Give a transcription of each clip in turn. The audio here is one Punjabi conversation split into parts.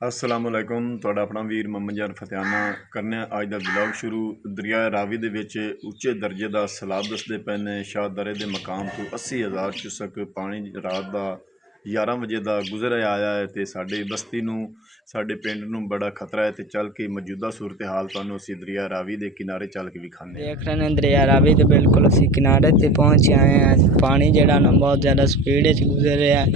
असलामुअलैकुम ਤੁਹਾਡਾ ਆਪਣਾ ਵੀਰ ਮੁਹੰਮਦ ਯਾਰ ਫਤਿਆਨਾ ਕਰਨੇ ਅੱਜ ਦਾ ਵਲੌਗ ਸ਼ੁਰੂ। ਦਰਿਆ ਰਾਵੀ ਦੇ ਵਿੱਚ ਉੱਚੇ ਦਰਜੇ ਦਾ ਸੈਲਾਬ ਦੱਸਦੇ ਪਏ ਨੇ। ਸ਼ਾਹਦਰੇ ਦੇ ਮਕਾਮ ਤੋਂ 80,000 ਕਿਊਸਕ ਪਾਣੀ ਰਾਤ ਦਾ 11 ਵਜੇ ਦਾ ਗੁਜ਼ਰ ਆਇਆ ਹੈ ਤੇ ਸਾਡੀ ਬਸਤੀ ਨੂੰ ਸਾਡੇ ਪਿੰਡ ਨੂੰ ਬੜਾ ਖਤਰਾ ਹੈ। ਤੇ ਚੱਲ ਕੇ ਮੌਜੂਦਾ ਸੂਰਤ ਹਾਲ ਤੁਹਾਨੂੰ ਅਸੀਂ ਦਰਿਆ ਰਾਵੀ ਦੇ ਕਿਨਾਰੇ ਚੱਲ ਕੇ ਵਿਖਾਉਂਦੇ ਹਾਂ। देख रहे हैं दरिया रावी तो बिल्कुल असी किनारे से पहुँच आए हैं। पानी जड़ा ना बहुत ज़्यादा स्पीड गुजर रहा है।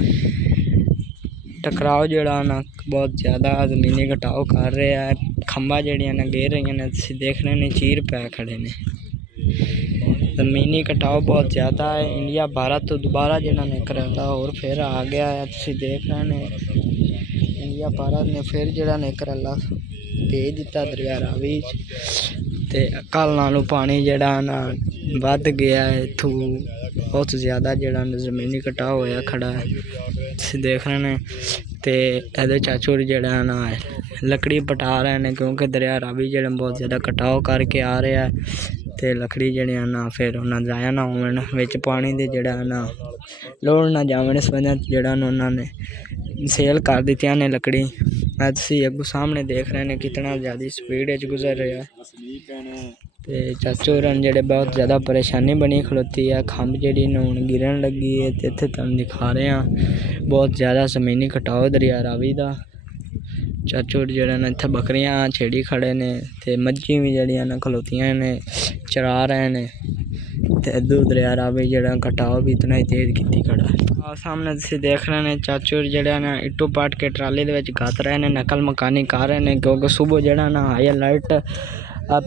टकराव जड़ा ना बहुत ज़्यादा ज़मीनी घटाव कर रहा है। खंबा जड़ियाँ ना गिर रही ने तुसीं देख रहे हैं चीर पै खड़े ने। ज़मीनी घटाव बहुत ज़्यादा है। इंडिया भारत तो दोबारा जड़ा निकला और फिर आ गया है। तुसीं देख रहे हैं इंडिया भारत ने फिर जड़ा निकला भेज दिता दरिया रावी ते कल नालों पानी जड़ा ना वध गया है। इत्थों बहुत ज़्यादा जड़ा ज़मीनी कटाव होया खड़ा है। तुसीं देख रहे हैं ते इहदे चाचू जड़ा ना लकड़ी पटा रहे हैं क्योंकि दरिया रावी जड़ा बहुत ज़्यादा कटाव करके आ रहा है। ते लकड़ी जड़ियां ना फिर उन्हें जाया ना होवन विच पानी दे जड़ा ना लोड़ ना जावन इस वजह जड़ा उन्होंने सेल कर दित्तियां ने लकड़ी। तुसीं अगों सामने देख रहे हैं कितना ज़्यादा स्पीड गुजर रहा है। ते चाचू होरन जेह्ड़े बहुत ज़्यादा परेशानी बनी खलोती है। खंभ जेह्ड़ी हूण गिरन लगी है ते इत्थे तुहानूं दिखा रहे हैं बहुत ज़्यादा ज़मीनी कटाव दरिया रावी दा। चाचू होर जेह्ड़े ने इत्थे बकरियां छेड़ी खड़े ने ते मज्झी भी जेह्ड़ियां न खलोतियां ने चरा रहे ने। ते इद्धर दरिया रावी जेह्ड़ा कटाव भी इतना ही तेज़ कीती खड़ा है। सामने तुसीं देख रहे हैं चाचू होर जेह्ड़े ने इट्टू पाट के ट्राली दे विच गत रहे ने नकल मकानी कर रहे ने क्योंकि सुबह जेह्ड़ा ना हाई अलर्ट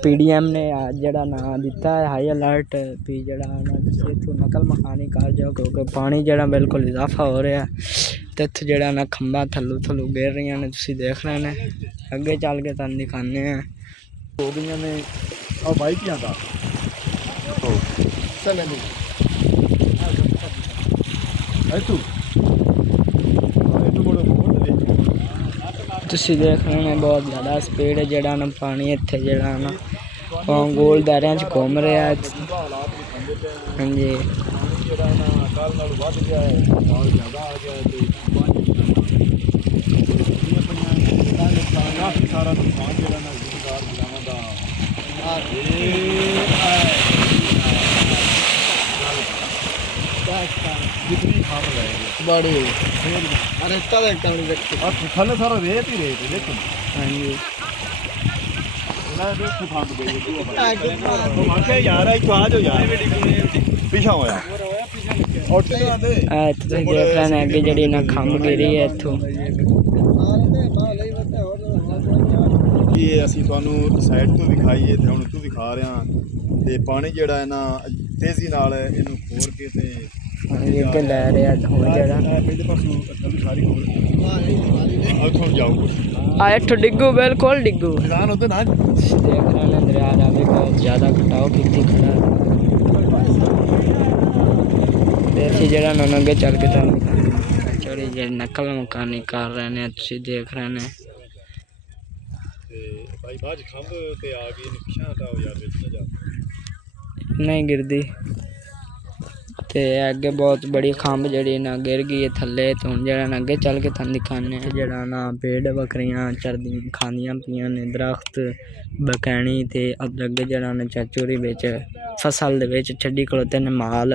PDM ने जड़ा ना दिता है हाई अलर्ट भी जड़ा इत्थों नकल मकानी कर जाओ क्योंकि पानी जड़ा बिल्कुल इजाफा हो रहा है। तो इत्थे जड़ा ना खंबा थल्लू थल्लू गिर रही ने तुसीं देख रहे हैं। अगे चल के तुहानूं दिखाने हैं हो गई ने और बाइक यहाँ का तुसीं देख रहे हैं बहुत ज़्यादा स्पीड है जड़ा ना पानी इत्थे जड़ा ना गोल दायरियां च घूम रहा है। हाँ जी सारा नुकसान जड़ा ना जिम्मेदार दा जितनी खाम रहेगी बड़ी अरे थले सारा रेत ही रेत है देखो। हाँ जी यार आ जाओ यार पिछा होया तुसीं देख रहे हैं अगे जड़ी ना खंभ गिरी है इत्थों। ये असीं तुहानूं साइड तो विखाईए ते हुण तू विखा रहे हैं। ते पानी जड़ा है ना तेजी नाल इहनूं खोर के ते अगे लै रहा हुण जड़ा पहले पासों सारी उथों जाओ इत्थों डिग्गू बिल्कुल डिग्गू किसान होते ना। देख रहे हैं दरिया रावी बहुत ज़्यादा कटाव कीती खड़ा ते असीं जड़ा ना अगे चल के तुहानूं चोरी जे नकल मकानी कर रहे हैं। तुसीं देख रहे हैं भाई बाज खंभ ते आ गई पिछा हटाओ यार विच ना जाओ नहीं गिरदी ते अगे बहुत बड़ी खंभ जड़ी ना गिर गई है थल्ले। तो हुण जड़ा ना अगे चल के तुहानूं दिखाने जड़ा ना भेड़ बकरियां चरदियां खांदियां पियां ने दरख्त बकैनी ते अगे जड़ा ना चाचूरी विच फसल दे विच छड्डी खलोते ने माल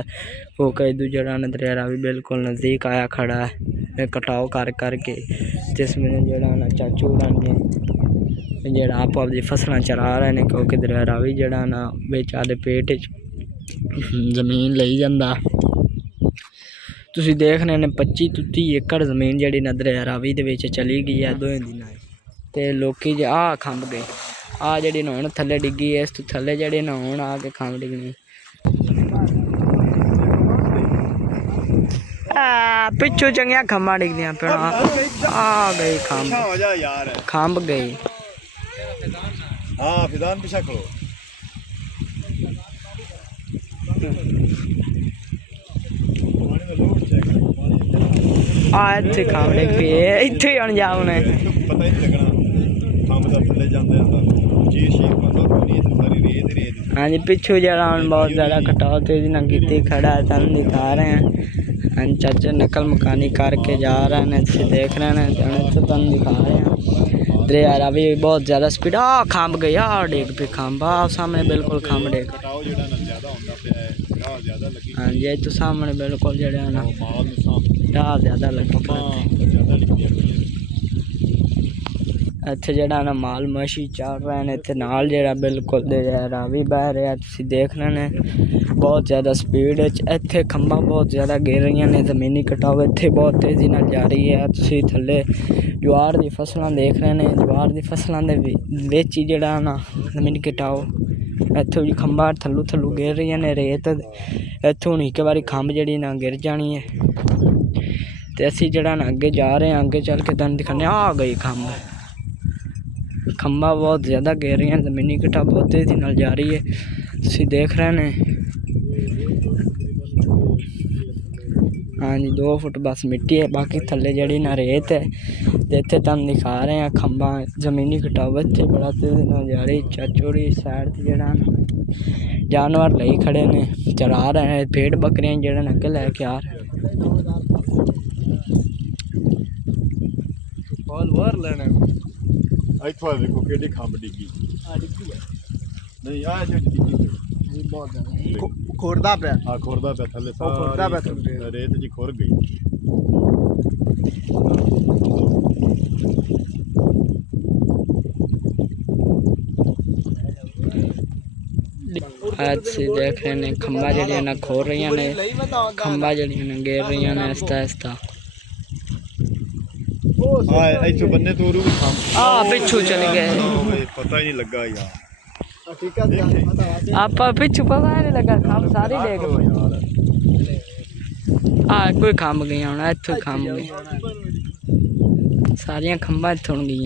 वो कदू जड़ा ना दरिया रावी बिल्कुल नज़दीक आया खड़ा है कटाव कर करके जिसमें जड़ा ना चाचू ने जड़ा आप अपनी फसलां चरा रहे हैं क्योंकि दरिया रावी जड़ा ना विच आदे पेट जमीन लई जांदा। तुसीं देख रहे हैं 25 तो 30 एकड़ जमीन जड़ी ना दरिया रावी दे विच चली गई है 2 दिनां ते लोकी आ खंभ गए आ जड़ी ना हुण थल्ले डिग्गी है। इस तो थल्ले जड़ी ना हुण आ के खंभ डिगनी पिछू चंगियां खंभा डिगदियां पे आ गई खंभ गई। हाँ फिजान पिछा खड़ो इत्थे खंभ डिग पई इत्थे ही अणजाम ने पता ही नहीं लगना खंभ दा थल्ले जांदे चीर शीर पता नहीं सारी रेत रेत। हाँ जी पिछू जरा बहुत ज़्यादा कटाव तेजी ना कीती खड़ा है तुहानूं दिखा रहे हैं। हाँ चाचा नकल मकानी करके जा रहे हैं, इसे देख रहे हैं। तो तुम दिखा रहे हैं दरिया रावी बहुत ज़्यादा स्पीड। खंभ गई, डेग पे खंभ सामने बिल्कुल खंभ डेग। हाँ जी तो सामने बिल्कुल जड़ा ना ज़्यादा लगी इत्थे जड़ा ना माल मछी चल रहे हैं। इत्थे नाल जड़ा बिल्कुल दरिया रावी बह रहा, तुसीं देख रहे हैं बहुत ज़्यादा स्पीड। इत्थे खंभा बहुत ज़्यादा गिर रही ने, ज़मीनी कटाव इत्थे बहुत तेज़ी नाल जा रही है। तुसीं थल्ले ज्वार दी फसलां देख रहे हैं, ज्वार दी फसलां दे विच ही जड़ा ना ज़मीनी कटाव इत्थों भी खंभा थल्लू थल्लू गिर रही ने रेत। इत्थों हुण एक बारी खंभ जड़ी ना गिर जानी है। तो असीं जड़ा ना अगे जा रहे हैं, अगे चल के तुहानूं दिखाने। आ गई खंभ, खंभा बहुत ज़्यादा गिर रही है, ज़मीनी कटाव बहुत तेज़ी नाल जा रही है, तुसीं देख रहे हैं। हाँ जी 2 फुट बस मिट्टी है, बाकी थल्ले जड़ी ना रेत है। तो इत्थे तुहानूं दिखा रहे हैं खंभा ज़मीनी कटाव इत्थे बड़ा तेज़ी नाल जा रही। चाचोड़ी साइड ते जड़ा ना जानवर लई खड़े ने, चरा रहे हैं। भेड़ बकरियां जड़ा ना अगे लैके आ रहे हैं। ਇੱਥੋਂ ਵੇਖੋ ਕਿਹੜੀ ਖੰਭ ਡਿੱਗੀ। ਨਹੀਂ ਆ ਜੋ ਡਿੱਗੀ ਬਹੁਤ ਖੋਰਦਾ ਪਿਆ। ਖੋਰਦਾ ਪਿਆ ਥੱਲੇ ਸਾਰੀ ਰੇਤ ਜੀ ਖੁਰ ਗਈ। आज से देख रहे हैं खंभा जड़ियां ना खोर रही ने, खंभा जड़ियां ना गिर रही ने आहिस्ता आहिस्ता। ਇੱਥੋਂ ਬੰਨੇ ਤੋਰੂ ਵੀ ਖੰਭ पिछू चले गए, ਪਤਾ ਹੀ ਨਹੀਂ ਲੱਗਾ ਯਾਰ। आप पिछू पता नहीं लगा, खंभ सारी देख कोई खंभ गई होना। इत्थों खंभ गई सारियां खंभा इत्थों गई।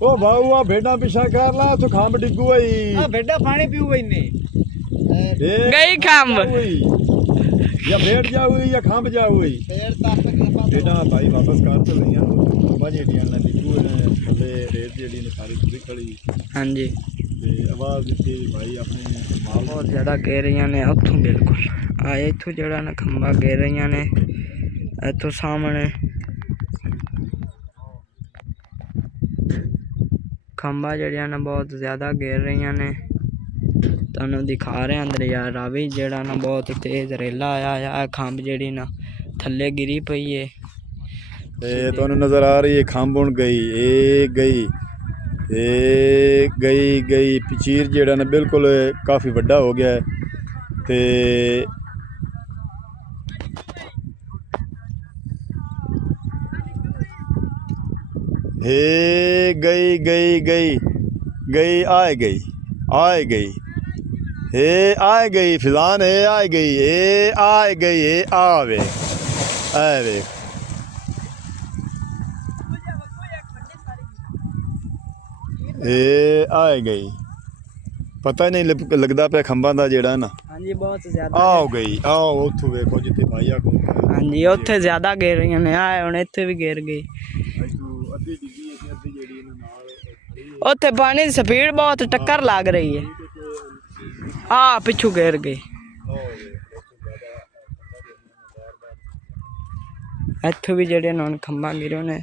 ओ बाऊ आ भेड़ा पिछा कर ला, तू खंभ डिगू आई। भेड़ा पानी पीऊ इन्ने गई खंभ या भेड़ जा हुई या खंभ जा हुई। भेड़ा भाई वापस कर तो लईयां खंभा जेड़ियां ना डिगू ने थल्ले रेत जेड़ी ने सारी पूरी खड़ी। हाँ जी ते आवाज दित्ती भाई अपने माल बहुत ज़्यादा गिर रही ने उत्थों बिल्कुल इत्थों जड़ा ना खंभा गिर रही ने। इत्थों सामने खंभा जड़ियां ना बहुत ज़्यादा गिर रही ने। तुहानूं दिखा रहे हैं दरिया रावी जड़ा ना बहुत तेज़ रेला आया है। खंभ जड़ी ना थल्ले गिरी पई है। तुहानूं नज़र आ रही है खंभ हुण गई, गई पिचीर जड़ा ना बिल्कुल काफ़ी वड्डा हो गया है। ते गई आए गई आए गई फिजान आए गई आवे आवे आए गई। पता ही नहीं लगता पे खंभा दा जेड़ा ना। हाँ जी बहुत ज़्यादा आओ गई आओ उत्थों वेखो जिथे भाईया को। हाँ जी उत्थे ज़्यादा गिर रही ने, आए हुण इत्थे भी गिर गई। उत्थे पानी की स्पीड बहुत टक्कर लग रही है। पिछू गिर गई। इत्थों भी जेड़े ने खंभा गिरे ने,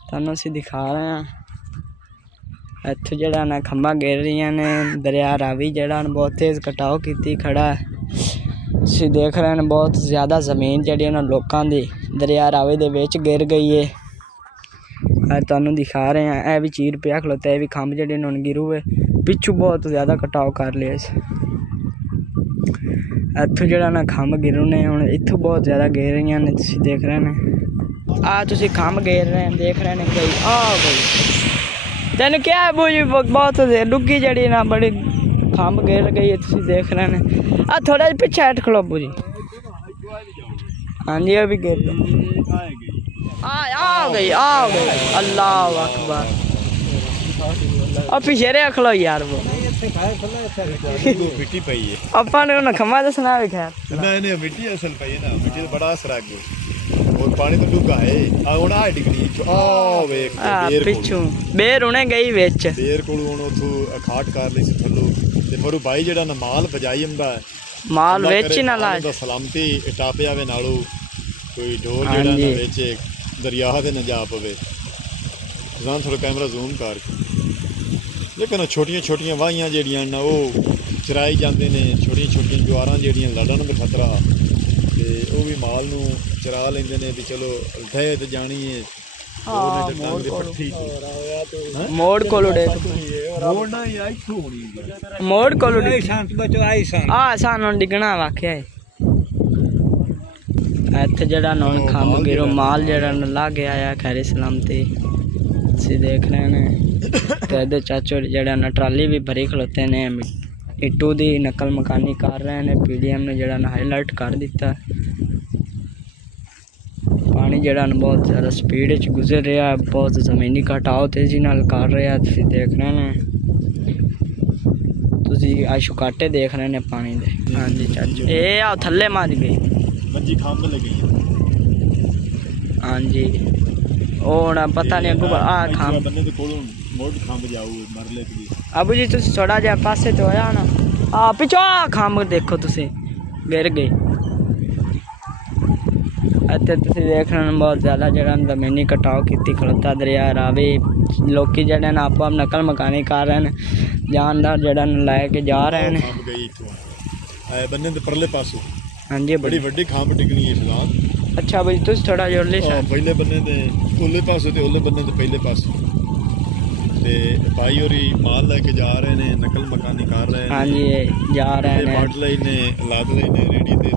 तुहानूं असीं दिखा रहे हैं। इत्थों जड़ा ना खंभा गिर रही ने। दरिया रावी जड़ा बहुत तेज़ कटाव की खड़ा है। तुसीं देख रहे हैं बहुत ज़्यादा ज़मीन जड़ी ना लोकां दी दरिया रावी दे विच गिर गई है। तुहानूं दिखा रहे हैं यह भी चीर पिया खलोता है, भी खंभ जड़े ने गिरू है। पिछू बहुत ज़्यादा कटाव कर लिया। इत्थों जड़ा ना खंभ गिरू ने, हुण इत्थों बहुत ज़्यादा गिर रही ने। तुसीं देख रहे हैं तुसीं खंभ गिर रहे हैं, देख रहे हैं गई गई। तेन क्या है बुझी बहुत डुग्गी जड़ी ना बड़ी खंभ गिर गई है। तुसीं देख रहे हैं थोड़ा पीछे हट खलो बुझी। हाँ जी भी गिर गई। आ गई अल्लाह अकबर। और पीछे रे खलो यार वो मिट्टी पई है। अपन ने उन्हें खंभा दसना भी खैर नहीं मिट्टी असल पई है ना, मिट्टी तो बड़ा असर आगे और पानी तो डूगा है। हुण आ डिगरी वेख पिछू बेर हुणे गई विच बेर कोल हुण उथों अखाट कर लई सी थल्लों। ते मरू भाई जेड़ा ना माल बजाई आंदा ਮਾਲ ਅੱਲਾ ਵੇਚ ਕਰੇ ਨਾ ਮਾਲ ਲਾ ਦਾ ਸਲਾਮਤੀ ਟਾਪਿਆ ਵੇ ਨਾਲੋਂ ਕੋਈ ਢੋਰ ਜਿਹੜਾ ਹਾਂਜੀ। ਨਾ ਵਿੱਚ ਦਰਿਆ ਦੇ ਨਾ ਜਾ ਪਵੇ। ਜਾਨ ਥੋੜਾ ਕੈਮਰਾ ਜ਼ੂਮ ਕਰ ਲੇਕਿਨ ਛੋਟੀਆਂ ਛੋਟੀਆਂ ਵਾਹੀਆਂ ਜਿਹੜੀਆਂ ਨਾ ਉਹ ਚਰਾਈ ਜਾਂਦੇ ਨੇ, ਛੋਟੀਆਂ ਛੋਟੀਆਂ ਜਵਾਰਾਂ ਜਿਹੜੀਆਂ ਲੜਨ ਦਾ ਖਤਰਾ ਤੇ ਉਹ ਵੀ ਮਾਲ ਨੂੰ ਚਰਾ ਲੈਂਦੇ ਨੇ ਵੀ ਚਲੋ ਢਹਿ ਤੇ ਜਾਣੀ ਹੈ ਹਾਂ, ਮੋੜ ਪੱਠੀ ਮੋੜ ਕੋਲ ਡੇਕ ਮੋੜ ਨਾ ਇਹ ਇੱਥੋਂ ਹੋਣੀ ਮੋੜ ਕੋਲ ਡਿੱਗ ਸ਼ਾਂਤ ਬਚੋ ਆਈ ਸਾਂ ਆ ਸਾਨੂੰ ਡਿੱਗਣਾ ਵਾਕਿਆ ਹੈ। ਇੱਥੇ ਜਿਹੜਾ ਨਾ ਹੁਣ ਖੰਭ ਗਿਰੋ ਮਾਲ ਜਿਹੜਾ ਨਾ ਲਾ ਗਿਆ ਆ ਖੈਰ ਸਲਾਮਤੀ ਤੁਸੀਂ ਦੇਖ ਰਹੇ ਨੇ। ਤੇ ਇਹਦੇ ਚਾਚੋ ਜਿਹੜਾ ਨਾ ਟਰਾਲੀ ਵੀ ਭਰੀ ਖਲੋਤੇ ਨੇ ਇੱਟੂ ਦੀ ਨਕਲ ਮਕਾਨੀ ਕਰ ਰਹੇ ਨੇ। ਪੀਡੀਐਮ ਨੇ ਜਿਹੜਾ ਨਾ ਹਾਈਲਾਈਟ ਕਰ ਦਿੱਤਾ। ਪਾਣੀ ਜਿਹੜਾ ਨਾ ਬਹੁਤ ਜ਼ਿਆਦਾ ਸਪੀਡ ਵਿੱਚ ਗੁਜ਼ਰ ਰਿਹਾ, ਬਹੁਤ ਜ਼ਮੀਨੀ ਘਟਾਓ ਤੇਜ਼ੀ ਨਾਲ ਕਰ ਰਿਹਾ। ਤੁਸੀਂ ਦੇਖ ਰਹੇ ਨੇ, ਤੁਸੀਂ ਆ ਸ਼ੁਕਾਟੇ ਦੇਖ ਰਹੇ ਨੇ ਪਾਣੀ ਦੇ। ਹਾਂਜੀ ਚਾਚੂ ਇਹ ਆ ਥੱਲੇ ਮੱਜ ਗਈ। ਮੰਜੀ ਖੰਭ ਲੱਗੀ ਹਾਂਜੀ ਉਹ ਹੁਣ ਪਤਾ ਨਹੀਂ ਅੱਗੋਂ ਆ ਖੰਭ। ਬੰਦੇ ਦੇ ਕੋਲੋਂ ਮੋੜ ਖੰਭ ਜਾਊ ਮਰਲੇ ਦੀ ਅਬੂ ਜੀ ਤੁਸੀਂ ਥੋੜਾ ਜਿਹਾ ਪਾਸੇ ਤੋਂ ਹੋਇਆ ਨਾ ਆ ਪਿੱਛੋਂ ਆ ਖੰਭ ਦੇਖੋ ਤੁਸੀਂ ਗਿਰ ਗਏ। ਇੱਥੇ ਤੁਸੀਂ ਦੇਖ ਰਹੇ ਹੋ ਬਹੁਤ ਜ਼ਿਆਦਾ ਜਿਹੜਾ ਜ਼ਮੀਨੀ ਕਟਾਓ ਕੀਤੀ ਖਲੋਤਾ ਦਰਿਆ ਰਾਵੀ। ਲੋਕੀ ਜਿਹੜੇ ਨੇ ਆਪੋ ਆਪ ਨਕਲ ਮਕਾਨੀ ਕਰ ਰਹੇ ਨੇ, ਜਾਨਦਾਰ ਜਿਹੜਾ ਲੈ ਕੇ ਜਾ ਰਹੇ ਨੇ। ਖੰਭ ਗਈ ਇੱਥੋਂ ਆਏ ਬੰਨੇ ਦੇ ਪਰਲੇ ਪਾਸੋਂ ਹਾਂਜੀ ਬੜੀ ਵੱਡੀ ਖੰਭ ਡਿੱਗਣੀ ਹੈ ਫਿਲਹਾਲ। ਅੱਛਾ ਬਈ ਤੁਸੀਂ ਥੋੜਾ ਜੋੜ ਲਈ ਪਹਿਲੇ ਬੰਨੇ ਦੇ ਉਹਲੇ ਪਾਸੋਂ ਤੇ ਉਹਲੇ ਬੰਨੇ ਦੇ ਪਹਿਲੇ ਪਾਸੋਂ ਤੇ ਭਾਈ ਹੋਰੀ ਮਾਲ ਲੈ ਕੇ ਜਾ ਰਹੇ ਨੇ, ਨਕਲ ਮਕਾਨੀ ਕਰ ਰਹੇ ਨੇ। ਹਾਂਜੀ ਇਹ ਜਾ ਰਹੇ ਨੇ। ਵੱਢ ਲਈ ਨੇ, ਲੱਦ ਲਈ ਨੇ ਰੇੜੀ ਤੇ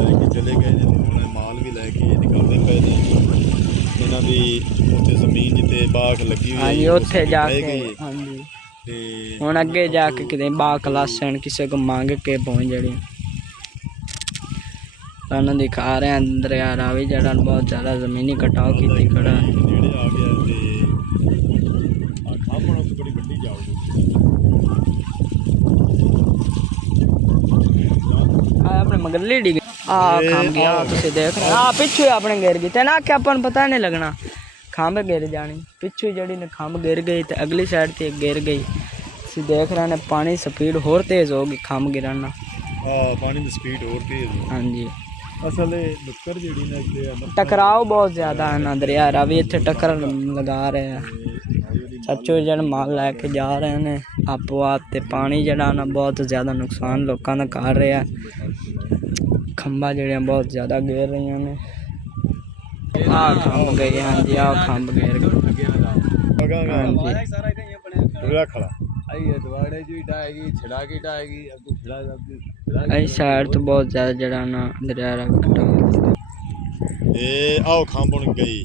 ਲੈ ਕੇ ਚਲੇ ਗਏ ਨੇ। ਹੁਣ ਮਾਲ ਵੀ ਲੈ ਕੇ ਨਿਕਲਦੇ ਪਏ ਨੇ। ਇਹਨਾਂ ਦੀ ਉੱਥੇ ਜ਼ਮੀਨ ਜਿੱਥੇ ਬਾਗ ਲੱਗੀ ਹੋਈ ਹਾਂਜੀ ਹੈ ਉੱਥੇ ਜਾ ਰਹਿ ਕੇ ਗਈ। ਹਾਂਜੀ ਤੇ ਹੁਣ ਅੱਗੇ ਜਾ ਕੇ ਕਿਤੇ ਬਾਗ ਕਲਾਸਣ ਕਿਸੇ ਕੋ ਮੰਗ ਕੇ ਪਹੁੰਚ ਜਿਹੜੀ ਤੁਹਾਨੂੰ ਦਿਖਾ ਰਹੇ ਹਾਂ ਦਰਿਆ ਰਾਵੀ ਜਿਹੜਾ ਬਹੁਤ ਜ਼ਿਆਦਾ ਜ਼ਮੀਨੀ ਕਟਾਓ ਕੀਤੀ ਖੜਾ ਹੈ। ਨੇੜੇ ਆ ਗਿਆ ਤੇ ਆ ਖੰਭ ਹੁਣ ਉੱਥੇ ਬੜੀ ਵੱਡੀ ਜਾਊਗੀ। ਆ ਆਪਣੇ ਮਗਰਲੀ ਡਿੱਗ ਆ ਖੰਭ ਗਿਆ ਤੁਸੀਂ ਦੇਖ ਰਹੇ ਆ ਪਿੱਛੇ ਆਪਣੇ ਗਿਰ ਗਈ ਤੇ ਨਾ ਕਿ ਆਪਾਂ ਨੂੰ ਪਤਾ ਨਹੀਂ ਲੱਗਣਾ ਖੰਭ ਗਿਰ ਜਾਣੀ। ਪਿੱਛੇ ਜਿਹੜੀ ਨੇ ਖੰਭ ਗਿਰ ਗਈ ਤੇ ਅਗਲੀ ਸਾਈਡ ਤੇ ਗਿਰ ਗਈ। ਤੁਸੀਂ ਦੇਖ ਰਹੇ ਨੇ ਪਾਣੀ ਸਪੀਡ ਹੋਰ ਤੇਜ਼ ਹੋ ਗਈ ਖੰਭ ਗਿਰਨ ਨਾਲ। ਪਾਣੀ ਦੀ ਸਪੀਡ ਹੋਰ ਤੇਜ਼ ਹੈ। ਹਾਂਜੀ ਅਸਲ ਇਹ ਨੁੱਕਰ ਜਿਹੜੀ ਨਾ ਇੱਥੇ ਟਕਰਾਓ ਬਹੁਤ ਜ਼ਿਆਦਾ ਹੈ ਨਾ ਦਰਿਆ ਰਾਵੀ ਇੱਥੇ ਟੱਕਰ ਲਗਾ ਰਹੇ ਆ। ਚਾਚੂ ਜਣ ਮਾਲ ਲੈ ਕੇ ਜਾ ਰਹੇ ਨੇ ਆਪੋ ਆਪ ਤੇ ਪਾਣੀ ਜਿਹੜਾ ਨਾ ਬਹੁਤ ਜ਼ਿਆਦਾ ਨੁਕਸਾਨ ਲੋਕਾਂ ਦਾ ਕਰ ਰਿਹਾ। ਖੰਭਾਂ ਜਿਹੜੀਆਂ ਬਹੁਤ ਜ਼ਿਆਦਾ ਗਿਰ ਰਹੀਆਂ ਨੇ। ਆਹ ਖੰਭ ਗਏ ਹਾਂਜੀ ਆਹ ਖੰਭ ਗਿਰ ਗਏ ਹਾਂਜੀ। ਰੱਖ ਲਾ ਇਸ ਸਾਈਡ ਤੋਂ ਬਹੁਤ ਜ਼ਿਆਦਾ ਜਿਹੜਾ ਨਾ ਦਰਿਆ ਰਾਵੀ ਕਟਾਓ। ਇਹ ਆਓ ਖੰਭ ਹੁਣ ਗਈ।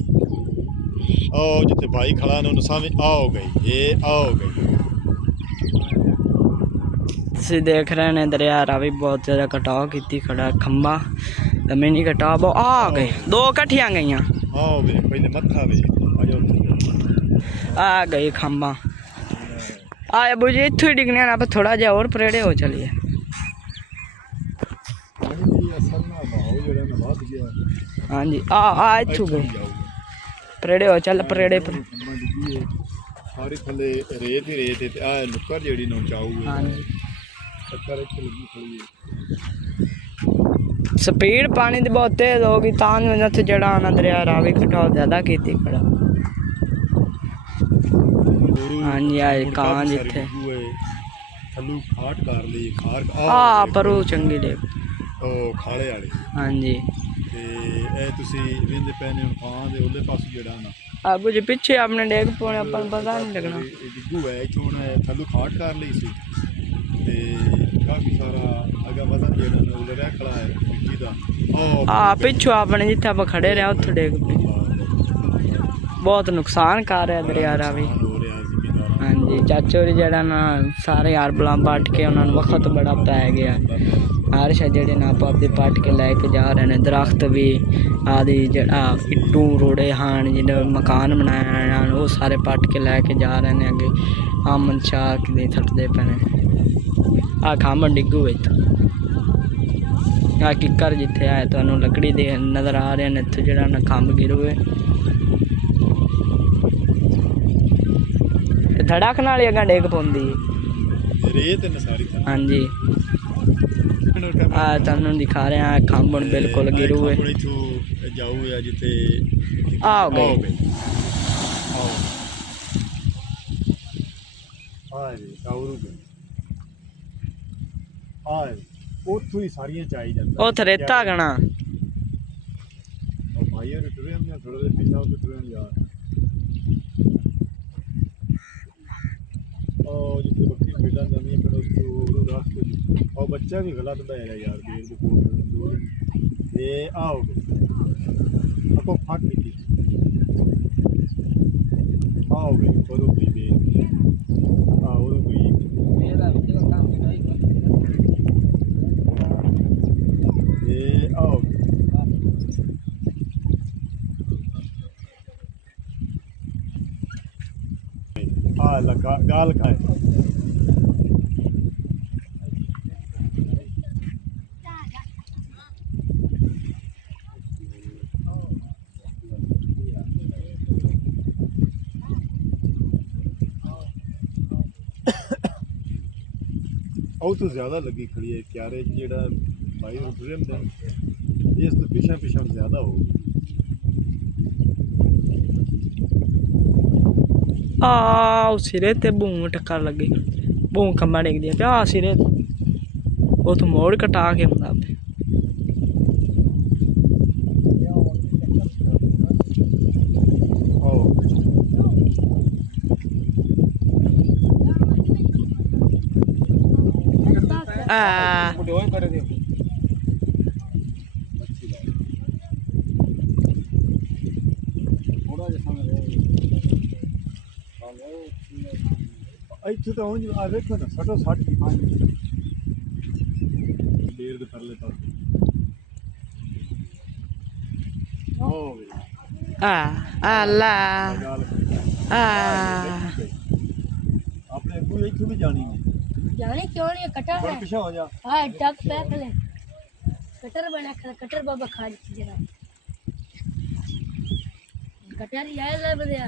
ਆਓ ਜਿੱਥੇ ਭਾਈ ਖੜਾ ਨੇ ਉਹਨੂੰ ਸਾਹਮਣੇ ਆਓ ਗਈ। ਇਹ ਆਓ ਗਈ। ਤੁਸੀਂ ਦੇਖ ਰਹੇ ਨੇ ਦਰਿਆ ਰਾਵੀ ਬਹੁਤ ਜ਼ਿਆਦਾ ਕਟਾਓ ਕੀਤੀ ਖੜਾ। ਖੰਭਾਂ ਜ਼ਮੀਨੀ ਕਟਾਓ ਬਹੁਤ ਆ ਗਏ, ਦੋ ਇਕੱਠੀਆਂ ਗਈਆਂ। ਆਓ ਵੇ ਪਹਿਲੇ ਮੱਥਾ ਵੇ ਆ ਗਈ ਖੰਭਾਂ। ਆ ਅਬੂ ਜੀ ਇੱਥੋਂ ਹੀ ਡਿੱਗਣੇ ਨਾ ਆਪਾਂ ਥੋੜਾ ਜਿਹਾ ਹੋਰ ਪਰੇੜੇ ਹੋ ਚਲੀਏ। ਹਾਂਜੀ ਆ ਇੱਥੋਂ ਗਏ ਪਰੇੜੇ ਹੋ ਚੱਲ ਪਰੇੜੇ ਪਰ ਸਾਰੀ ਥੱਲੇ ਰੇਤ ਹੀ ਰੇਤ ਤੇ ਆ ਨੁੱਕਰ ਜਿਹੜੀ ਨੂੰ ਚਾਊਗੀ। ਹਾਂਜੀ ਟੱਕਰ ਇੱਥੇ ਲੱਗੀ ਖੜੀ ਸਪੀਡ ਪਾਣੀ ਦੀ ਬਹੁਤ ਤੇਜ਼ ਹੋ ਗਈ ਤਾਂ ਉੱਥੇ ਜਿਹੜਾ ਆਣਾ ਦਰਿਆ ਰਾਵੀ ਕਟਾਓ ਜ਼ਿਆਦਾ ਕੀਤੀ ਖੜਾ। ਹਾਂਜੀ ਆ ਕਾਂ ਜਿੱਥੇ ਥੱਲੂ ਖਾਟ ਕਰ ਲਈ ਖਾਰ ਆ ਪਰੂ ਚੰਗੀ ਦੇ ਉਹ ਖਾਲੇ ਵਾਲੇ। ਹਾਂਜੀ ਤੇ ਇਹ ਤੁਸੀਂ ਵੇਂਦੇ ਪਏ ਨੇ ਕਾਂ ਦੇ ਉਹਦੇ ਪਾਸੇ ਜਿਹੜਾ ਨਾ ਆਬੂ ਜੀ ਪਿੱਛੇ ਆਪਣੇ ਡੇਗ ਪਾਉਣੇ ਆਪਾਂ ਨੂੰ ਪਤਾ ਨਹੀਂ ਲੱਗਣਾ। ਡਿੱਗੂ ਹੈ ਇੱਥੋਂ ਥੱਲੂ ਖਾਟ ਕਰ ਲਈ ਸੀ ਤੇ ਕਾਫੀ ਸਾਰਾ ਅਗਾ ਵਧਾ ਜਿਹੜਾ ਲੜਿਆ ਖੜਾ ਹੈ ਮਿੱਟੀ ਦਾ। ਆ ਪਿੱਛੋਂ ਆਪਣੇ ਜਿੱਥੇ ਆਪਾਂ ਖੜੇ ਰਹੇ ਉੱਥੇ ਡੇਗ ਪਏ। ਬਹੁਤ ਨੁਕਸਾਨ ਕਰ ਰਿਹਾ ਦਰਿਆ ਰਾਵੀ। ਹਾਂਜੀ ਚਾਚੋ ਜੀ ਜਿਹੜਾ ਨਾ ਸਾਰੇ ਯਾਰ ਬਲਾਂ ਪੱਟ ਕੇ ਉਹਨਾਂ ਨੂੰ ਵਕਤ ਬੜਾ ਪੈ ਗਿਆ। ਹਾਰਸ਼ਾ ਜਿਹੜੇ ਨਾ ਆਪਾਂ ਆਪਦੇ ਪੱਟ ਕੇ ਲੈ ਕੇ ਜਾ ਰਹੇ ਨੇ। ਦਰਖਤ ਵੀ ਆਦਿ ਜਿਹੜਾ ਇੱਟੂ ਰੋੜੇ ਹਨ ਜਿਹਨੇ ਮਕਾਨ ਬਣਾਏ ਹਨ ਉਹ ਸਾਰੇ ਪੱਟ ਕੇ ਲੈ ਕੇ ਜਾ ਰਹੇ ਨੇ। ਅੱਗੇ ਆਮਨ ਸ਼ਾਹ ਕਿਤੇ ਥੱਟਦੇ ਪਏ ਨੇ। ਆ ਖੰਭ ਡਿੱਗੂ ਇੱਥੋਂ ਆ ਕਿੱਕਰ ਜਿੱਥੇ ਆਏ ਤੁਹਾਨੂੰ ਲੱਕੜੀ ਦੇ ਨਜ਼ਰ ਆ ਰਹੇ ਨੇ। ਇੱਥੇ ਜਿਹੜਾ ਨਾ ਖੰਭ ਗਿਰੂ ਹੈ ਧੜਕ ਨਾਲ ਹੀ ਅੱਗਾ ਡੇਗ ਪਾਉਂਦੀ ਹੈ ਰੇਤ ਨੇ ਸਾਰੀ। ਹਾਂਜੀ ਆ ਤੁਹਾਨੂੰ ਦਿਖਾ ਰਿਹਾ ਹਾਂ ਖੰਭ ਹੁਣ ਬਿਲਕੁਲ ਗਿਰੂ ਹੈ ਇੱਥੋਂ ਜਾਊ ਆ ਜਿੱਥੇ ਆ ਹੋ ਗਏ ਉੱਥੋਂ ਹੀ ਸਾਰੀਆਂ ਚਾਈ ਜਾਂਦਾ ਉਹ ਥਰੇਤਾ ਗਣਾ ਭਾਈ ਉਹ ਟੁਰੇ ਹਮ ਥੋੜੇ ਦੇ ਪਿੱਛੇ ਉਹ ਟੁਰੇ ਯਾਰ ਉਹ ਜਿੱਥੇ ਬੱਕਰੀ ਮੇਲਾ ਜਾਂਦੀ ਫਿਰ ਉਹ ਰਾਸਤੇ ਉਹ ਬੱਚਾ ਵੀ ਗਲਤ ਬਹਿ ਰਿਹਾ ਯਾਰ ਦੇਰ ਦੇ ਕੋਲ ਤੇ ਆਓਗੇ ਆਪੋ ਫਾਟ ਲਿਖੀ ਆਓਗੇ ਉਹ ਵੀ ਦੇ ਉਹ ਵੀ ਮੇਰਾ ਵਿੱਚ ਕੰਮ ਨਹੀਂ ਤੇ ਆਓਗੇ ਆ ਲਗਾ ਗਾਲ ਖਾਏ ਉਹ ਤੋਂ ਜ਼ਿਆਦਾ ਲੱਗੀ ਖੜੀ ਹੈ ਕਿਆਰੇ ਜਿਹੜਾ ਭਾਈ ਰੁਪਰਮ ਦਾ ਇਸ ਤੋਂ ਪਿਛਾ ਜ਼ਿਆਦਾ ਹੋ ਆ ਸਿਰੇ ਤੇ ਬੂਮ ਟੱਕਰ ਲੱਗੀ ਬੂਮ ਖੰਭਾ ਡਿੱਗਦੀ ਪਿਆ ਸਿਰੇ ਉਹ ਤੋਂ ਮੋੜ ਕਟਾ ਕੇ ਹੁੰਦਾ ਆ ਇੱਥੇ ਤਾਂ ਉਂਝ ਆ ਵੇਖੋ ਨਾ ਫਟੋ 60 ਦੀ ਪਾਣੀ ਦੇਰ ਦੇ ਪਰਲੇ ਪਾਸੇ ਹੋਵੇ ਅੱਲਾ ਆਪਣੇ ਕੋਈ ਇੱਥੋਂ ਵੀ ਜਾਣੀ ਨਹੀਂ जाने क्यों नहीं कटर है पिछा हो जा हाँ डक पैक ले कटर बना कर कटर बाबा खा ली जरा कटर ही आया ले बदिया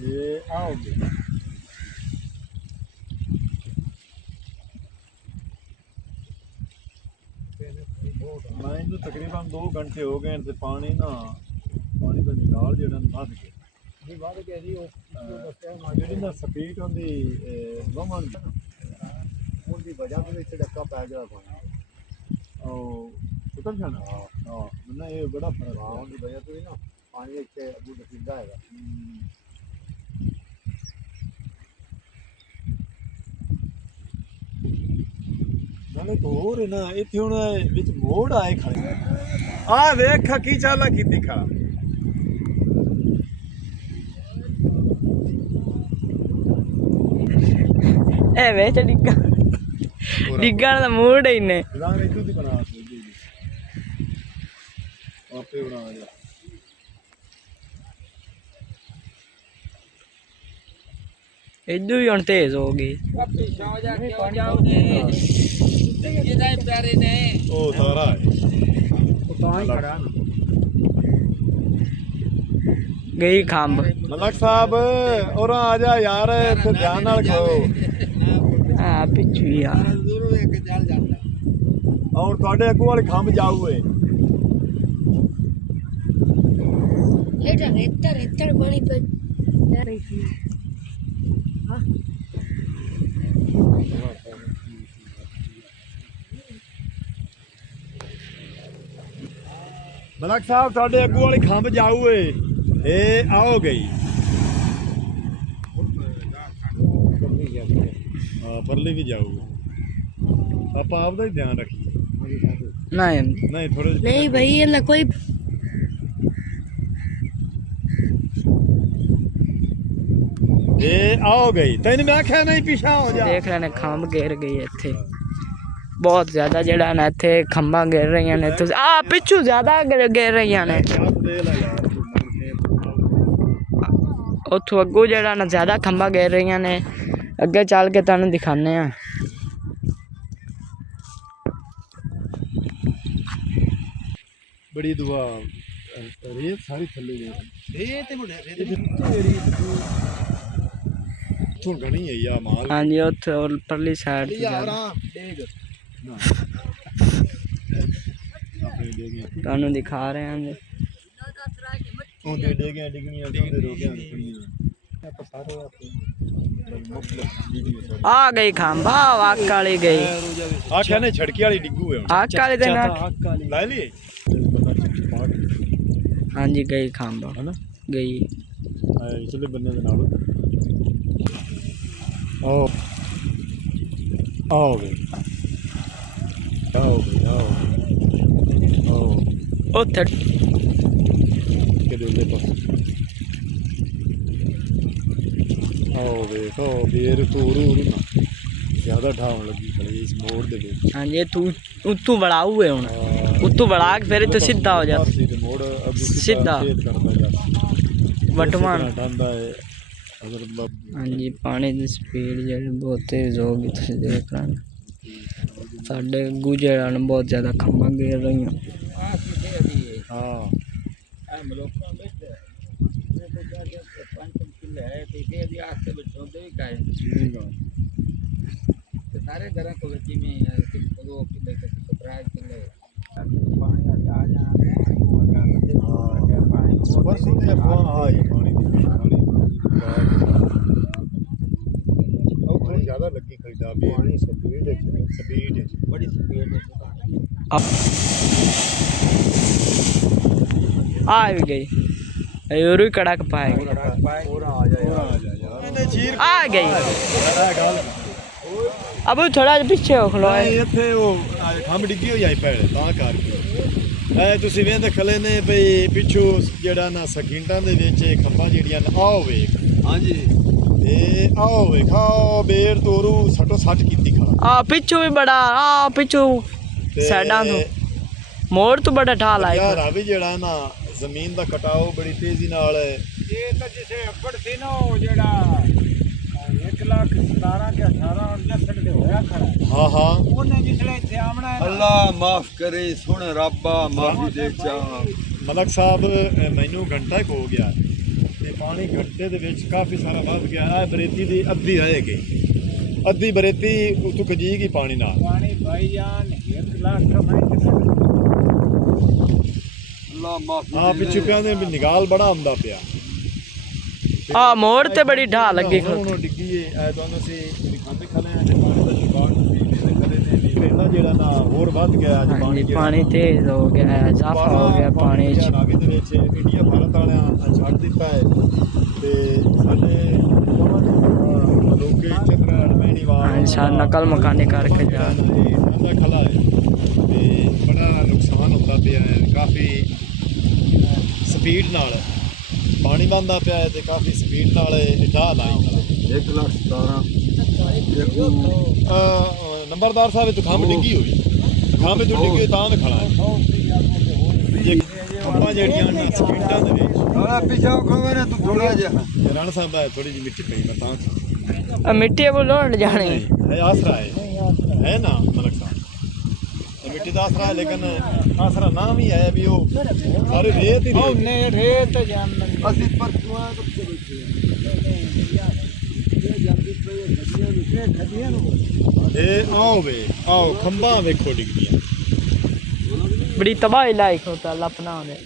ये आओगे मैं इन्हें तकरीबन 2 घंटे हो गए ते पानी पानी का निकाल ਜਿਹੜਾ ਵੱਧ ਗਿਆ ਨਹੀਂ ਵੱਧ ਗਿਆ ਜੀ ਉਹ ਜਿਹੜੀ ਨਾ ਸਪੀਡ ਹੁੰਦੀ ਵਮਨ ਉਹਦੀ ਵਜ੍ਹਾ ਤੋਂ ਇੱਥੇ ਡੱਕਾ ਪੈ ਗਿਆ ਪਾਣੀ ਉਹ ਉਤਰ ਜਾਣਾ ਹਾਂ ਮੈਨੂੰ ਇਹ ਬੜਾ ਫਰਕ ਆ ਉਹਦੀ ਵਜ੍ਹਾ ਤੋਂ ਹੀ ਨਾ ਪਾਣੀ ਇੱਥੇ ਅਬੂ ਨਸੀਬਾ ਹੈਗਾ ਨਾਲੇ ਹੋਰ ਨਾ ਇੱਥੇ ਹੁਣ ਵਿੱਚ ਮੋੜ ਆਏ ਖੜੇ ਆ ਵੇਖ ਕੀ ਚਾਲਾ ਕੀਤੀ ਖਾ ਇਹ ਵੇਚ ਡਿੱਗਣ ਦਾ ਮੂਡ ਹੀ ਨੇ ਰੰਗ ਇੱਥੋਂ ਦੀ ਬਣਾ ਆਪੇ ਬਣਾ ਜਾ ਇਦੋਂ ਹੀ ਹੁਣ ਤੇਜ਼ ਹੋ ਗਈ ਉਹ ਸਾਰਾ ਤਾਂ ਹੀ ਖੜਾ ਗਈ ਖੰਭ ਮਲਕ ਸਾਹਿਬ ਔਰ ਆ ਜਾ ਯਾਰ ਇੱਥੇ ਧਿਆਨ ਨਾਲ ਖਾਓ ਆ ਪਿੱਛੂ ਯਾਰ ਹੁਣ ਤੁਹਾਡੇ ਅੱਗੋਂ ਵਾਲੇ ਖੰਭ ਜਾਊਏ ये रेतर पानी पे जा रही थी हाँ ਮਲਕ ਸਾਹਿਬ ਤੁਹਾਡੇ ਅੱਗੋਂ ਵਾਲੀ ਖੰਭ ਜਾਊਏ ਇਹ ਆਓ ਗਈ ਹਾਂ ਪਰਲੀ ਵੀ ਜਾਊ ਆਪਾਂ ਆਪਦਾ ਹੀ ਧਿਆਨ ਰੱਖੀਏ ਨਹੀਂ ਥੋੜੇ नहीं भाई ये ना कोई ਇਹ ਆਓ ਗਈ ਤੈਨੂੰ ਮੈਂ ਆਖਿਆ ਨਹੀਂ ਪਿਛਾ ਹੋ ਜਾ ਦੇਖ ਰਹੇ ਨੇ ਖੰਭ ਗਿਰ ਗਈ ਇੱਥੇ ਬਹੁਤ ਜ਼ਿਆਦਾ ਜਿਹੜਾ ਨਾ ਇੱਥੇ ਖੰਭਾਂ ਗਿਰ ਰਹੀਆਂ ਨੇ ਤੁਸੀਂ ਆ ਪਿੱਛੂ ਜ਼ਿਆਦਾ ਗਿਰ ਰਹੀਆਂ ਨੇ ਉੱਥੋਂ ਅੱਗੋਂ ਜਿਹੜਾ ਨਾ ਜ਼ਿਆਦਾ ਖੰਭਾਂ ਗਿਰ ਰਹੀਆਂ ਨੇ ਅੱਗੇ ਚੱਲ ਕੇ ਤੁਹਾਨੂੰ ਦਿਖਾਉਂਦੇ ਆ ਬੜੀ ਦੁਆ ਰੇਤ ਸਾਰੀ ਥੱਲੇ ਗਈ ਇਹ ਤੇ ਮੁੰਡੇ ਉੱਥੋਂ ਗਣੀ ਹੈ ਯਾ ਮਾਲ हाँ जी उत्थे परली साइड ते जाना ਆਪਣੇ ਡੇਗੇ ਤੁਹਾਨੂੰ ਦਿਖਾ ਰਹੇ ਹਾਂ ਜੀ ਉਹਦੇ ਡੇਗੇ ਡਿਗਣੀਆਂ ਉਹਦੇ ਰੋਗਿਆਂ ਦੀਆਂ ਆਪਾਂ ਸਾਰੇ ਆਪਣੇ आ गई खंबा आक वाली गई ਆਖਿਆ ਨੇ ਛੜਕੀ ਵਾਲੀ ਡਿੱਗੂ ਹੈ आक वाली दे नाल ਲੈ ਲਈ हाँ जी गई खंबा ਹਨਾ गई ਇਸਲੇ ਬੰਨੇ ਦੇ ਨਾਲ आओगे उत्थे के दे पास आओगे बेर तोरू ना ज्यादा ठावन लगी खड़ी इस मोड़ दे विच हाँ जी तू उतू बड़ा हुए हुन उतू बड़ा के फिर तो सीधा हो जा मोड़ अब सीधा करता जा वटमान ठंडा है अगर हाँ जी पानी की स्पीड जी बहुत तेज होगी तुम देख रहे हैं साढ़े गुजर बहुत ज़्यादा खम्बा गिर रही हैं हाँ सारे घर को बच्ची में 2 किले के 5 किले बस इतने अफवाह आई पानी दी और थोड़ी ज्यादा लगी खरीदा भी पानी स्पीड बड़ी स्पीड आ भी गई और भी कड़क पाएगी आ गई अब थोड़ा पीछे हो खलो ਇੱਥੇ ਉਹ ਖੰਭ ਡਿੱਗੀ ਹੋਈ ਆਈ ਪੈੜ ਤਾਂ ਕਰਕੇ ਤੁਸੀਂ ਵੇਖਦੇ ਖਲੇ ਨੇ ਬਈ ਪਿੱਛੋਂ ਜਿਹੜਾ ਨਾ ਸਕਿੰਟਾਂ ਦੇ ਵਿੱਚ ਖੰਭਾਂ ਜਿਹੜੀਆਂ ਨੇ ਆਓ ਵੇਖ ਹਾਂਜੀ ਤੇ ਆਓ ਵੇਖਾਓ ਬੇਰ ਤੋਰੂ ਸੱਟੋ ਸੱਟ ਕੀਤੀ ਖੜਾ आ पिछू भी बड़ा आ पिछू साइडां तो मोड़ तो बड़ा ढाल आएगा ਯਾਰ ਆ ਵੀ ਜਿਹੜਾ ਨਾ ਜ਼ਮੀਨ ਦਾ ਕਟਾਓ ਬੜੀ ਤੇਜ਼ੀ ਨਾਲ ये तो जैसे अब्बड़ सी ना जेड़ा 1,17,000 के 18,69 दे होया खड़ा ਹਾਂ ਹਾਂ ਉਹਨੇ ਜਿਸਲੇ ਇੱਥੇ ਆਮਣਾ ਹੈ ਅੱਲਾ ਮਾਫ ਕਰੇ ਸੁਣ ਰੱਬਾ ਮਾਫੀ ਦੇ ਚਾ ਮਲਕ ਸਾਹਿਬ ਮੈਨੂੰ ਘੰਟਾ ਕੁ ਹੋ ਗਿਆ ਤੇ ਪਾਣੀ ਘੰਟੇ ਦੇ ਵਿੱਚ ਕਾਫੀ ਸਾਰਾ ਵੱਧ ਗਿਆ ਇਹ ਬਰੇਤੀ ਦੀ ਅੱਧੀ ਰਹਿ ਗਈ ਅੱਧੀ ਬਰੇਤੀ ਉਤੋਂ ਕਜੀਗੀ ਪਾਣੀ ਨਾਲ पानी भाईजान 1,00,000 कमाई ਅੱਲਾ ਮਾਫੀ ਹਾਂ ਪਿੱਛੇ ਪਿਆਂਦੇ ਵੀ ਨਿਗਾਲ ਬੜਾ ਆਉਂਦਾ ਪਿਆ आ मोड़ ते बड़ी ढाल लगी ਹੁਣ ਡਿੱਗੀ ਏ ਐ ਤੁਹਾਨੂੰ ਅਸੀਂ ਦਿਖਾਉਂਦੇ ਖਲੇ ਆ ਤੇ ਪਾਣੀ ਦਾ ਸ਼ਿਕਾਰ ਵੀ ਇਹਦੇ ਖਲੇ ਨੇ ਵੀ ਪਹਿਲਾਂ ਜਿਹੜਾ ਨਾ ਹੋਰ ਵੱਧ ਗਿਆ ਅੱਜ हाँ ਪਾਣੀ जी पानी तेज हो गया है इजाफा हो गया पानी च ਰਾਵੀ ਦੇ ਵਿੱਚ ਇੰਡੀਆ ਭਾਰਤ ਵਾਲਿਆਂ ਛੱਡ ਦਿੱਤਾ ਹੈ ਤੇ ਸਾਡੇ ਲੋਕੇ ਚੰਦਰਾ ਅੜਮੈਣੀ ਵਾਲ हाँ इंसान नकल मकानी करके जा ਠੰਡਾ ਖਲਾ ਹੈ ਤੇ ਬੜਾ ਨੁਕਸਾਨ ਹੁੰਦਾ ਪਿਆ ਹੈ ਕਾਫੀ ਸਪੀਡ ਨਾਲ ਪਾਣੀ ਬੰਦਾ ਪਿਆ ਹੈ ਤੇ ਕਾਫੀ ਸਪੀਡ ਨਾਲ ਢਾਹ ਲਾਈ 1,17,000 ਨੰਬਰਦਾਰ ਸਾਹਿਬ ਇਹ ਖੰਭ ਡਿੱਗੀ ਹੋਈ ਖੰਭ ਜੋ ਡਿੱਗੀ ਹੋਈ ਤਾਂ ਤੇ ਖੜਾ ਹੈ ਜੇ ਖੰਭਾਂ ਜਿਹੜੀਆਂ ਨੇ ਸਪੀਡਾਂ ਦੇ ਵਿੱਚ ਆ ਪਿਛਾ ਖੋਵੇ ਨਾ ਤੂੰ ਥੋੜਾ ਜਿਹਾ ਤੇ ਰਣ ਸਾਹਿਬ ਦਾ ਥੋੜੀ ਜਿਹੀ ਮਿੱਟੀ ਪਈ ਮੈਂ ਤਾਂ अब मिट्टी वो लौट जानी है आसरा है ना मलक साहब ये मिट्टी का आसरा है लेकिन आसरा नाम ही है भी वो सारे रेत ही रेत ने रेत जान ਅਸੀਂ ਪਰਚੂਆਂ ਤੋਂ ਬੈਠੇ ਇਹ ਜਾਂਦੀ ਪਈ ਗੱਡੀਆਂ ਨੂੰ ए आओ वे आओ खंबा वेखो डिग गया बड़ी तबाही लायक होता अल्लाह अपना दे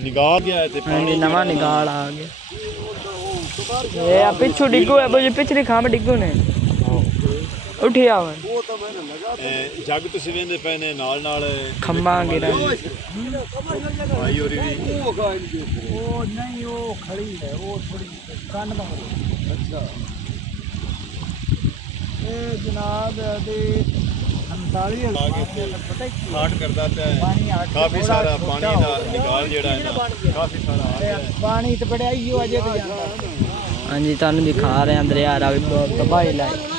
निगाह गया है ते हाँ जी नवा निकाल आ गया ये आ पिछू डिगो है बोझ पिछली खाम डिगो ने उठी आवे जग तुसी वेंदे पए ने नाल नाल खंबा गिरा भाई होरी भी वो नहीं वो खड़ी है वो थोड़ी कान में अच्छा ये जनाब अभी 45,000 हाट करदा पिया है काफी सारा पानी दा निकाल जेड़ा है ना काफी सारा आ गया है पानी तो बड़ा ही हो अजे तो जांदा हाँ जी तुहानू दिखा रहे हैं दरिया रावी बहुत तबाही लायक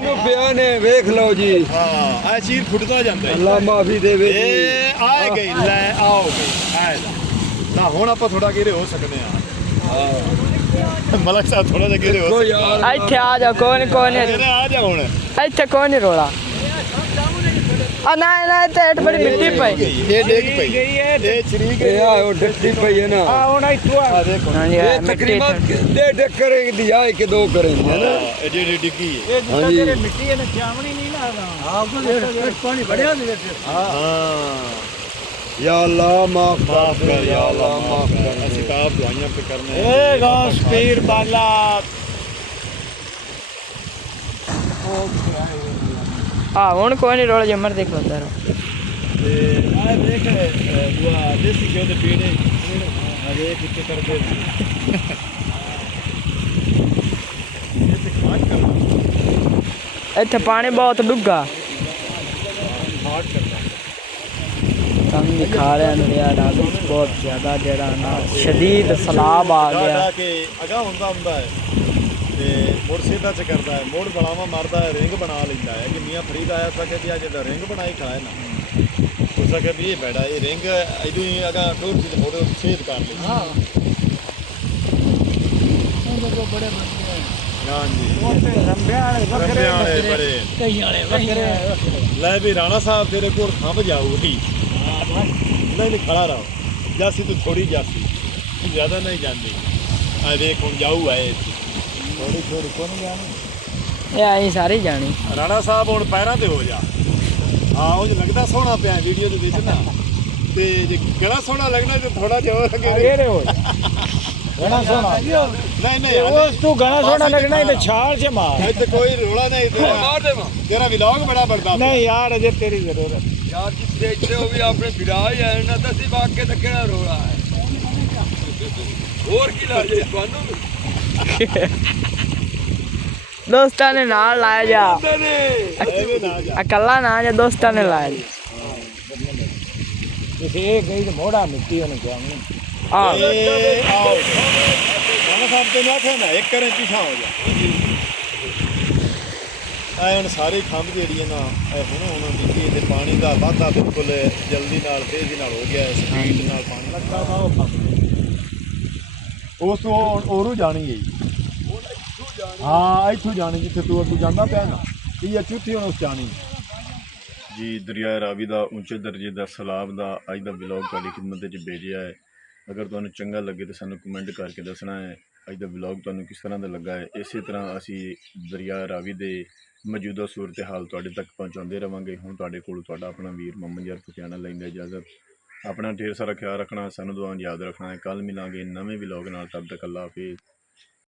ਉਹ ਬਿਆਨ ਹੈ ਵੇਖ ਲਓ ਜੀ हां आ चीज फुटदा जांदा है ਅੱਲਾ ਮਾਫੀ ਦੇਵੇ ए आ गई ले आओ गई है ना हुन ਆਪਾਂ ਥੋੜਾ ਕਿਹੜੇ ਹੋ ਸਕਨੇ ਆ ਮਲਕ ਸਾਹਿਬ ਥੋੜਾ ਜਿਹਾ ਕਿਹੜੇ ਹੋ ਉਹ ਯਾਰ ਇੱਥੇ ਆ ਜਾ ਕੋਣ ਆ ਜਾ ਹੁਣ ਇੱਥੇ ਕੋਣ ਰੋਲਾ ਆ ਨਾ ਨਾ ਤੇ ਹੇਠ ਬੜੀ ਮਿੱਟੀ ਪਈ ਇਹ ਡਿੱਗ ਪਈ ਇਹ ਸ਼ਰੀਕ ਇਹ ਆ ਉਹ ਡੱਟੀ ਪਈ ਹੈ ਨਾ ਆ ਹੁਣ ਇੱਥੋਂ ਆ ਦੇਖੋ ਹਾਂਜੀ ਇਹ ਤਕਰੀਬਨ ਦੇ ਡੱਕਰੇ ਦੀ ਆਏ ਕਿ ਦੋ ਕरेंगे ना ਇਹ ਜਿਹੜੀ ਡਿੱਗੀ ਹੈ ਇਹ ਜਿੱਦਾਂ ਤੇਰੇ ਮਿੱਟੀ ਇਹਨੇ ਚਾਵਣੀ ਨਹੀਂ ਲਾਦਾ ਹਾਂ ਉਹ ਪਾਣੀ ਬੜਿਆ ਦੇ ਵਿੱਚ ਹਾਂ या अल्लाह माफ ਮਾਫ ਕਰ या अल्लाह माफ कर ਅਸੀਂ ਤਾਂ ਆਪ ਦੁਆਈਆਂ पे करने ਇਹ ਗਾ ਸਪੀਡ ਬਾਲਾ ਆ ਹੁਣ ਕੋਈ ਨਹੀਂ ਰੋਲ ਜਮਰ ਦੇਖ ਲੰਦਾ ਰੋ ਤੇ ਆ ਦੇਖ ਦੁਆ ਦੇਸੀ ਘਿਓ ਦੇ ਪੀੜੇ ਆ ਦੇਖ ਕਿੱਥੇ ਕਰਦੇ ਇਹ ਤੇ ਖਾਟ ਕਰਦਾ ਇੱਥੇ ਪਾਣੀ ਬਹੁਤ ਡੁੱਗਾ ਖਾਟ ਕਰਦਾ ਤੁਹਾਨੂੰ ਦਿਖਾ ਰਿਹਾ ਨੇ ਯਾਰ ਰਾਵੀ ਬਹੁਤ ਜ਼ਿਆਦਾ ਜਿਹੜਾ ਨਾ ਸ਼ਦੀਦ ਸਲਾਬ ਆ ਗਿਆ ਡਾ ਕੇ ਅਗਾ ਹੁੰਦਾ ਹੈ ਤੇ ਮੋੜ ਸਿੱਧਾ ਚ ਕਰਦਾ ਹੈ ਮੋੜ ਬਣਾਵਾ ਮਾਰਦਾ ਹੈ ਰਿੰਗ ਬਣਾ ਲੈਂਦਾ ਹੈ ਕਿ ਮੀਆਂ ਫਰੀਦ ਆਇਆ ਸਕੇ ਵੀ ਆ ਜਿਹੜਾ ਰਿੰਗ ਬਣਾਈ ਖਾਏ ਨਾ ਹੋ ਸਕੇ ਵੀ ਇਹ ਬੈੜਾ ਇਹ ਰਿੰਗ ਇਦੋਂ ਹੀ ਅਗਾ ਟੋਰ ਸੀ ਮੋੜ ਛੇਦ ਕਰ ਲਈ ਹਾਂ ਹਾਂਜੀ ਰੰਬਿਆਂ ਵਾਲੇ ਬੜੇ ਕਈ ਵਾਲੇ ਵੱਖਰੇ ਲੈ ਵੀ ਰਾਣਾ ਸਾਹਿਬ ਤੇਰੇ ਕੋਲ ਖੰਭ ਜਾਊਗੀ ਨਹੀਂ ਖੜਾ ਰहो ਜਾਸੀ ਤੂੰ ਥੋੜੀ ਜਾਸੀ ਜ਼ਿਆਦਾ ਨਹੀਂ ਜਾਂਦੀ ਆ ਵੇਖ ਹੁਣ ਜਾਊ ਆਏ ਥੋੜੀ ਥੋੜੀ ਕੋਣ ਜਾਣੀ ਇਹ ਆਈ ਸਾਰੇ ਜਾਣੀ ਰਾਣਾ ਸਾਹਿਬ ਹੁਣ ਪੈਰਾਂ ਤੇ ਹੋ ਜਾ ਹਾਂ ਉਹ ਲੱਗਦਾ ਸੋਹਣਾ ਪਿਆ ਵੀਡੀਓ ਦੇ ਵਿੱਚ ਨਾ ਤੇ ਜੇ ਗਲਾ ਸੋਹਣਾ ਲੱਗਣਾ ਤੇ ਥੋੜਾ ਜਿਹਾ ਹੋਰ ਅੱਗੇ ਅਗੇ ਰੇ ਹੋ ਗਣਾ ਸੋਣਾ ਨਹੀਂ ਉਸ ਤੋਂ ਗਣਾ ਸੋਣਾ ਲੱਗਣਾ ਇਹ ਛਾਲ ਚ ਮਾਰ ਇੱਥੇ ਕੋਈ ਰੋਲਾ ਨਹੀਂ मार दे ਤੇਰਾ ਵਲੌਗ ਬੜਾ ਬਣਦਾ ਨਹੀਂ ਯਾਰ ਅਜੇ ਤੇਰੀ ਜ਼ਰੂਰਤ यार जिस देखते हो भी आपने फिरा ही है ना दसी भाग के तकड़ा रो रहा है और की ला जाए ਤੁਹਾਨੂੰ ਦੋਸਤਾਂ ਨੇ ਨਾਲ ਲਾਇਆ ਜਾ ਐਵੇਂ ਨਾ ਜਾ ਇਕੱਲਾ ਨਾ ਜਾ ਦੋਸਤਾਂ ਨੇ ਲਾਇਆ ਜਾ ਕਿਸੇ ਇਹ ਗਈ ਤੇ ਮੋੜਾ ਮਿੱਟੀ ਉਹਨੇ ਜਾਣੀ ਆ ਇਹ ਆਓ ਰਾਣਾ ਸਾਹਿਬ ਤੇ ਨਾ ਆਖਿਆ ਨਾ ਇੱਕ ਕਰੇ ਪਿਛਾ ਹੋ ਜਾ ਐ ਹੁਣ ਸਾਰੇ ਖੰਭ ਜਿਹੜੀ ਹੈ ਨਾ ਇਹ ਹੁਣ ਦਿੱਤੀ ਤੇ ਪਾਣੀ ਦਾ ਵਾਧਾ ਬਿਲਕੁਲ ਜਲਦੀ ਨਾਲ ਤੇਜ਼ੀ ਨਾਲ ਹੋ ਗਿਆ ਸਪੀਡ ਨਾਲ ਪਾਣੀ ਲੱਗਦਾ ਵਾ ਉਹ ਖੰਭ ਉਸ ਤੋਂ ਔਰੂ ਜਾਣੀ ਹੈ ਹਾਂ ਇੱਥੋਂ ਜਾਣੀ ਜਿੱਥੇ ਤੂੰ ਅੱਗੋਂ ਜਾਂਦਾ ਪਿਆ ਨਾ ਇਹ ਆ ਚੁੱਥੀ ਹੁਣ ਉਸ ਜਾਣੀ ਜੀ ਦਰਿਆ ਰਾਵੀ ਦਾ ਉੱਚੇ ਦਰਜੇ ਦਾ ਸਲਾਬ ਦਾ ਅੱਜ ਦਾ ਵਲੌਗ ਤੁਹਾਡੀ ਖਿਦਮਤ ਵਿੱਚ ਭੇਜਿਆ ਹੈ ਅਗਰ ਤੁਹਾਨੂੰ ਚੰਗਾ ਲੱਗੇ ਤਾਂ ਸਾਨੂੰ ਕਮੈਂਟ ਕਰਕੇ ਦੱਸਣਾ ਹੈ ਅੱਜ ਦਾ ਵਲੌਗ ਤੁਹਾਨੂੰ ਕਿਸ ਤਰ੍ਹਾਂ ਦਾ ਲੱਗਾ ਹੈ ਇਸੇ ਤਰ੍ਹਾਂ ਅਸੀਂ ਦਰਿਆ ਰਾਵੀ ਦੇ ਮੌਜੂਦਾ ਸੂਰਤ ਹਾਲ ਤੁਹਾਡੇ ਤੱਕ ਪਹੁੰਚਾਉਂਦੇ ਰਵਾਂਗੇ ਹੁਣ ਤੁਹਾਡੇ ਕੋਲ ਤੁਹਾਡਾ ਆਪਣਾ ਵੀਰ ਮੁਹੰਮਦ ਯਾਰ ਫਤਿਆਣਾ ਲੈਂਦਾ ਇਜਾਜ਼ਤ ਆਪਣਾ ਢੇਰ ਸਾਰਾ ਖਿਆਲ ਰੱਖਣਾ ਸਾਨੂੰ ਦੁਆਨ ਯਾਦ ਰੱਖਣਾ ਹੈ ਕੱਲ ਮਿਲਾਂਗੇ ਨਵੇਂ ਵਲੌਗ ਨਾਲ ਤਦ ਤੱਕ ਅੱਲਾ ਹਾਫਿਜ਼